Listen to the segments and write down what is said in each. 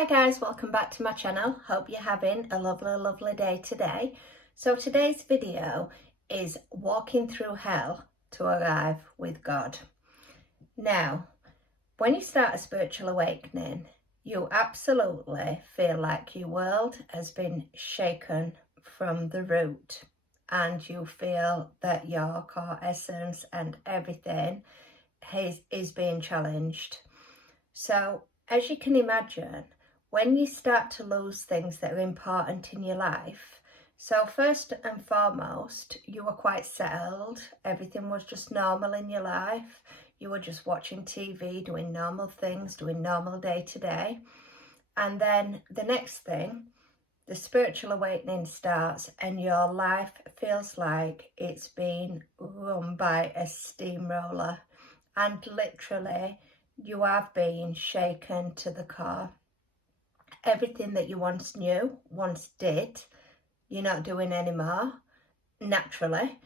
Hi guys, welcome back to my channel. Hope you're having a lovely day today. So today's video is walking through hell to arrive with God. Now, when you start a spiritual awakening, you absolutely feel like your world has been shaken from the root, and you feel that your core essence and everything is being challenged. So as you can imagine, when you start to lose things that are important in your life, so first and foremost, you were quite settled. Everything was just normal in your life. You were just watching TV, doing normal things, doing normal day to day. And then the next thing, the spiritual awakening starts and your life feels like it's been run by a steamroller. And literally, you have been shaken to the core. Everything that you once knew, once did, you're not doing anymore, naturally.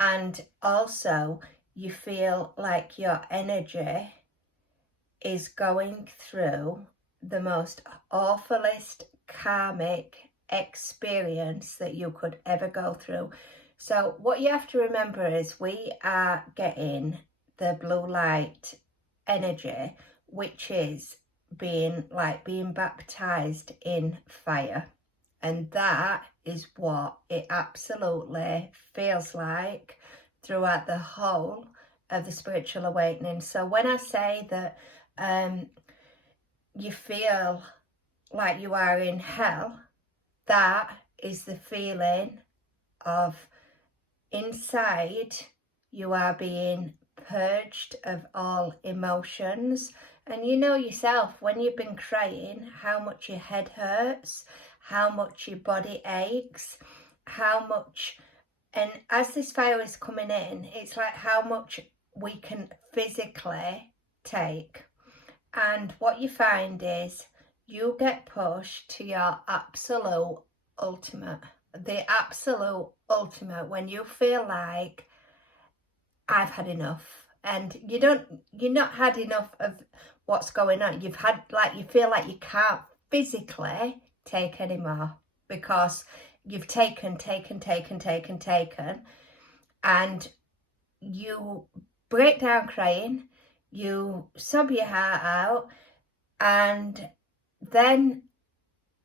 And also, you feel like your energy is going through the most awfulest karmic experience that you could ever go through. So what you have to remember is we are getting the blue light energy, which is being baptized in fire, and that is what it absolutely feels like throughout the whole of the spiritual awakening. So when I say that you feel like you are in hell, that is the feeling of inside you are being purged of all emotions. And you know yourself, when you've been crying, how much your head hurts, how much your body aches, how much, and as this fire is coming in, it's like how much we can physically take. And what you find is you get pushed to your absolute ultimate, the absolute ultimate, when you feel like I've had enough. And you're not had enough of what's going on. You've had, like, you feel like you can't physically take anymore because you've taken, and you break down crying, you sob your heart out, and then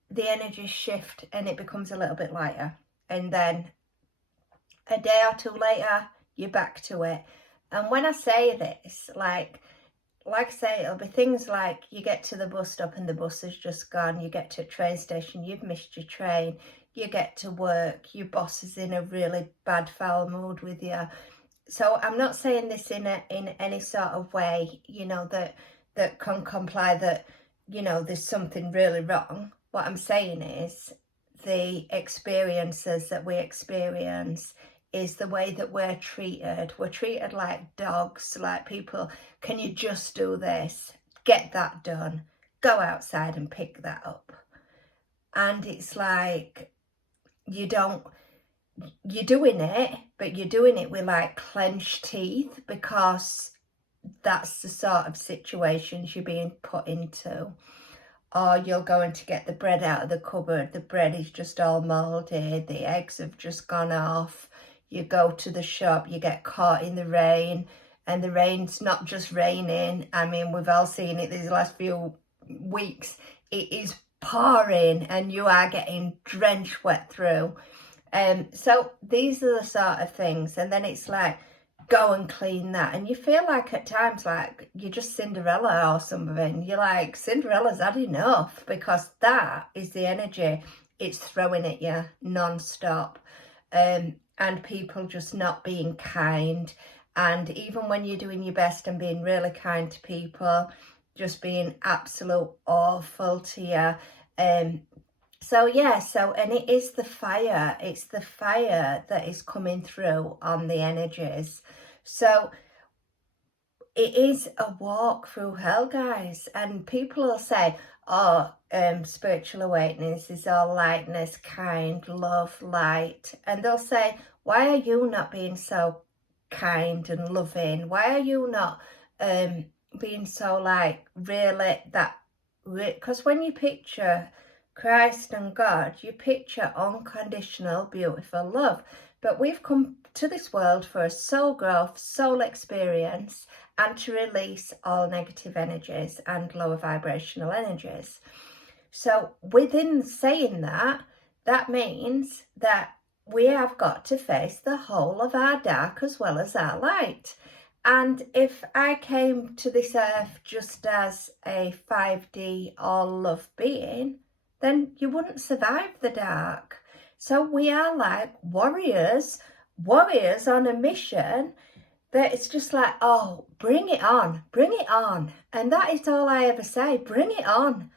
the energies shift and it becomes a little bit lighter. And then a day or two later, you're back to it. And when I say this, like I say, it'll be things like you get to the bus stop and the bus has just gone. You get to a train station, you've missed your train. You get to work, your boss is in a really bad, foul mood with you. So I'm not saying this in any sort of way, you know, that can comply that, you know, there's something really wrong. What I'm saying is the experiences that we experience is the way that we're treated. We're treated like dogs, like people, can you just do this? Get that done. Go outside and pick that up. And it's like, you're doing it, but you're doing it with like clenched teeth because that's the sort of situations you're being put into. Or you're going to get the bread out of the cupboard, the bread is just all mouldy, the eggs have just gone off. You go to the shop, you get caught in the rain, and the rain's not just raining. I mean, we've all seen it these last few weeks. It is pouring and you are getting drenched wet through. So these are the sort of things. And then it's like, go and clean that. And you feel like at times like you're just Cinderella or something. You're like, Cinderella's had enough, because that is the energy it's throwing at you non-stop. And people just not being kind. And even when you're doing your best and being really kind to people, just being absolute awful to you. So yeah, and it is the fire. It's the fire that is coming through on the energies. So it is a walk through hell, guys. And people will say, oh, spiritual awakenings is all lightness, kind, love, light. And they'll say, why are you not being so kind and loving? Why are you not being so like really that because when you picture Christ and God, you picture unconditional, beautiful love. But we've come to this world for a soul growth, soul experience, and to release all negative energies and lower vibrational energies. So within saying that, that means that we have got to face the whole of our dark as well as our light. And if I came to this earth just as a 5D all-love being, then you wouldn't survive the dark. So we are like warriors on a mission that it's just like, oh, bring it on. And that is all I ever say, bring it on.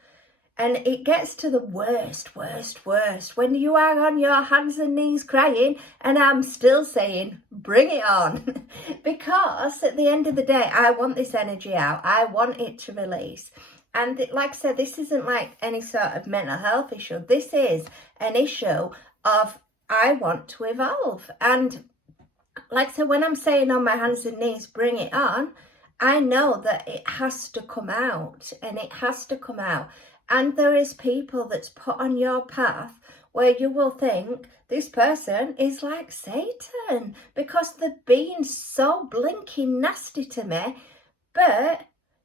And it gets to the worst, when you are on your hands and knees crying, and I'm still saying, bring it on. Because at the end of the day, I want this energy out. I want it to release. And like I said, this isn't like any sort of mental health issue. This is an issue of I want to evolve. And like I said, when I'm saying on my hands and knees, bring it on, I know that it has to come out, and it has to come out. And there is people that's put on your path where you will think this person is like Satan because they're being so blinking nasty to me. But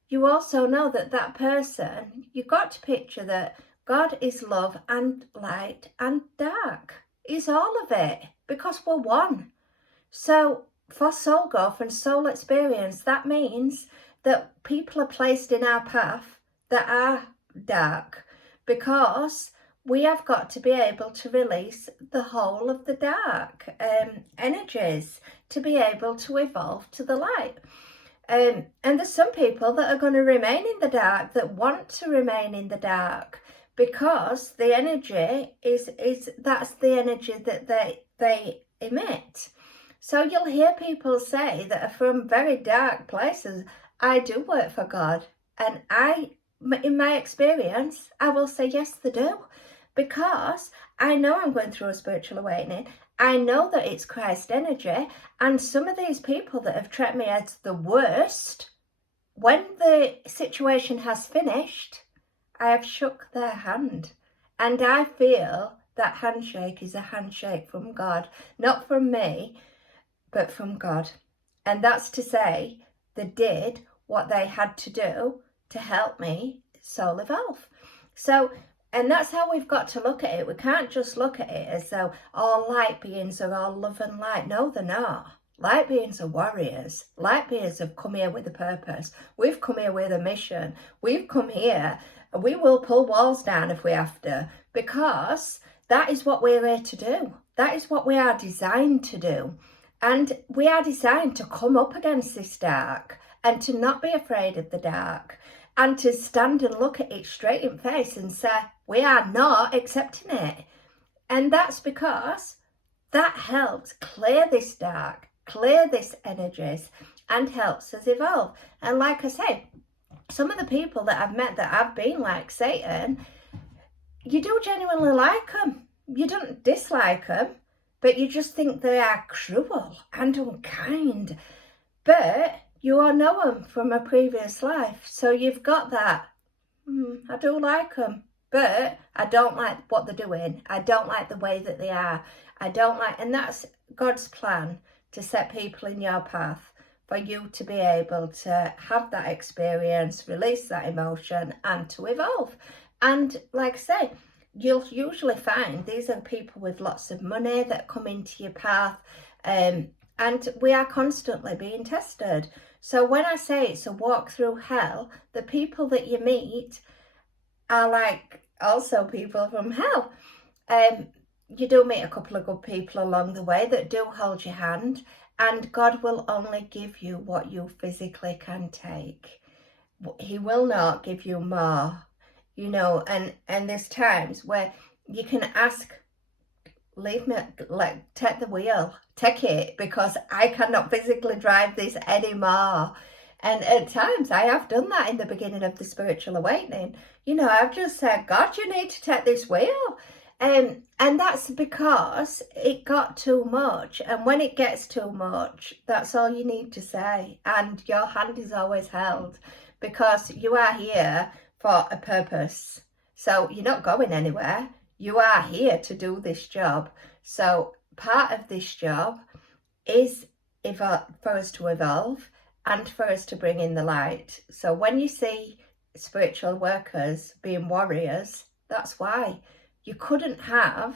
you also know that that person, you've got to picture that God is love and light and dark. He's all of it because we're one. So for soul growth and soul experience, that means that people are placed in our path that are dark, because we have got to be able to release the whole of the dark energies to be able to evolve to the light. And there's some people that are going to remain in the dark, that want to remain in the dark, because the energy is that's the energy that they emit. So you'll hear people say that are from very dark places, I do work for God, and in my experience, I will say yes, they do, because I know I'm going through a spiritual awakening. I know that it's Christ energy, and some of these people that have treated me as the worst, when the situation has finished, I have shook their hand, and I feel that handshake is a handshake from God, not from me, but from God. And that's to say, they did what they had to do to help me soul evolve. So, and that's how we've got to look at it. We can't just look at it as though all light beings are all love and light. No, they're not. Light beings are warriors. Light beings have come here with a purpose. We've come here with a mission. We've come here, and we will pull walls down if we have to, because that is what we're here to do. That is what we are designed to do. And we are designed to come up against this dark and to not be afraid of the dark, and to stand and look at it straight in face and say, we are not accepting it. And that's because that helps clear this dark, clear this energies, and helps us evolve. And like I say, some of the people that I've met that have been like Satan, you do genuinely like them. You don't dislike them, but you just think they are cruel and unkind. But you all know them from a previous life, so you've got that, I do like them, but I don't like what they're doing. I don't like the way that they are. I don't like, and that's God's plan, to set people in your path for you to be able to have that experience, release that emotion, and to evolve. And like I say, you'll usually find these are people with lots of money that come into your path, and we are constantly being tested. So when I say it's a walk through hell, the people that you meet are like also people from hell. You do meet a couple of good people along the way that do hold your hand, and God will only give you what you physically can take. He will not give you more, you know, and there's times where you can ask, leave me, like, take the wheel, take it, because I cannot physically drive this anymore. And at times I have done that in the beginning of the spiritual awakening. You know, I've just said, God, you need to take this wheel. And that's because it got too much. And when it gets too much, that's all you need to say. And your hand is always held, because you are here for a purpose. So you're not going anywhere. You are here to do this job. So part of this job is for us to evolve and for us to bring in the light. So when you see spiritual workers being warriors, that's why. You couldn't have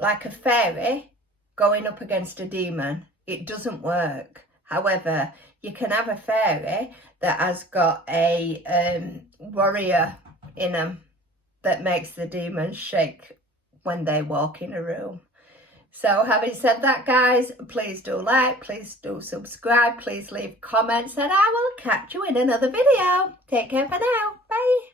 like a fairy going up against a demon. It doesn't work. However, you can have a fairy that has got a warrior in them that makes the demons shake when they walk in a room. So having said that, guys, please do like, please do subscribe, please leave comments, and I will catch you in another video. Take care for now. Bye.